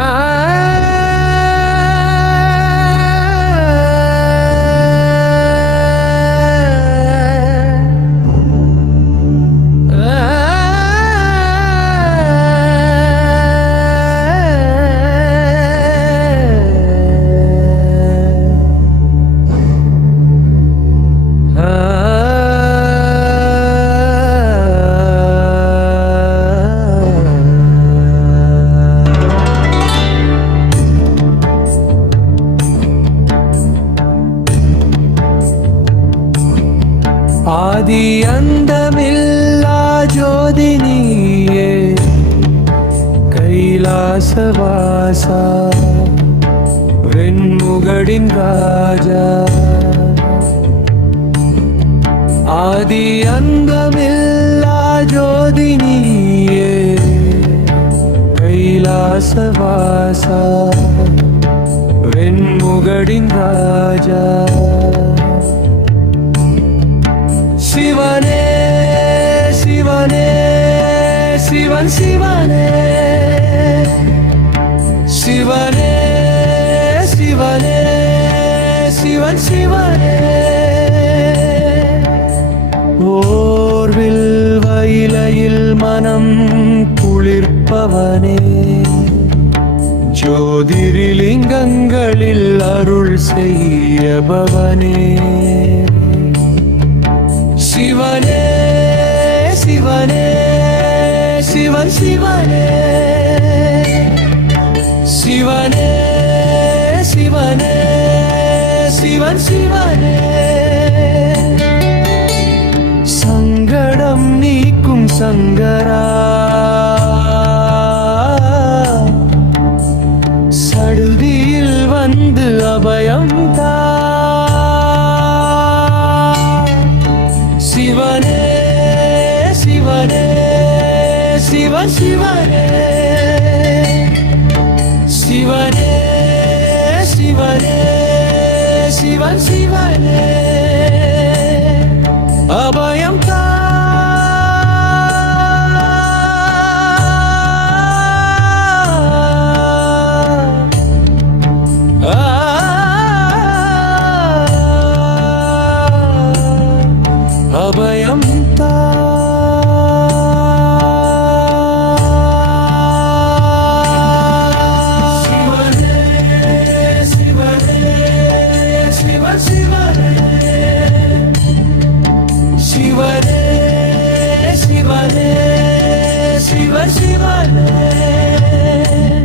I ஆதி அந்தமில்லா ஜோதி நீயே கைலாசவாசா வெண்முகடின் ராஜா. ஆதி அந்தமில்லா ஜோதி நீயே கைலாசவாசா வெண்முகடின் ராஜா. சிவன் சிவனே. சிவனே சிவனே. சிவன் சிவனே. ஓர்வில் வயலையில் மனம் குளிர்ப்பவனே. ஜோதிரிலிங்கங்களில் அருள் செய்யபவனே. சிவனே. சிவன் சிவனே. சிவனே சிவனே. சிவன் சிவனே. சங்கடம் நீக்கும் சங்கரா. சடுதியில் வந்து அபயம் தா. சிவனே சிவனே. சிவ சிவரே சிவரே சிவரே சிவன் சிவரே அபயம் தா. शिव शिव रे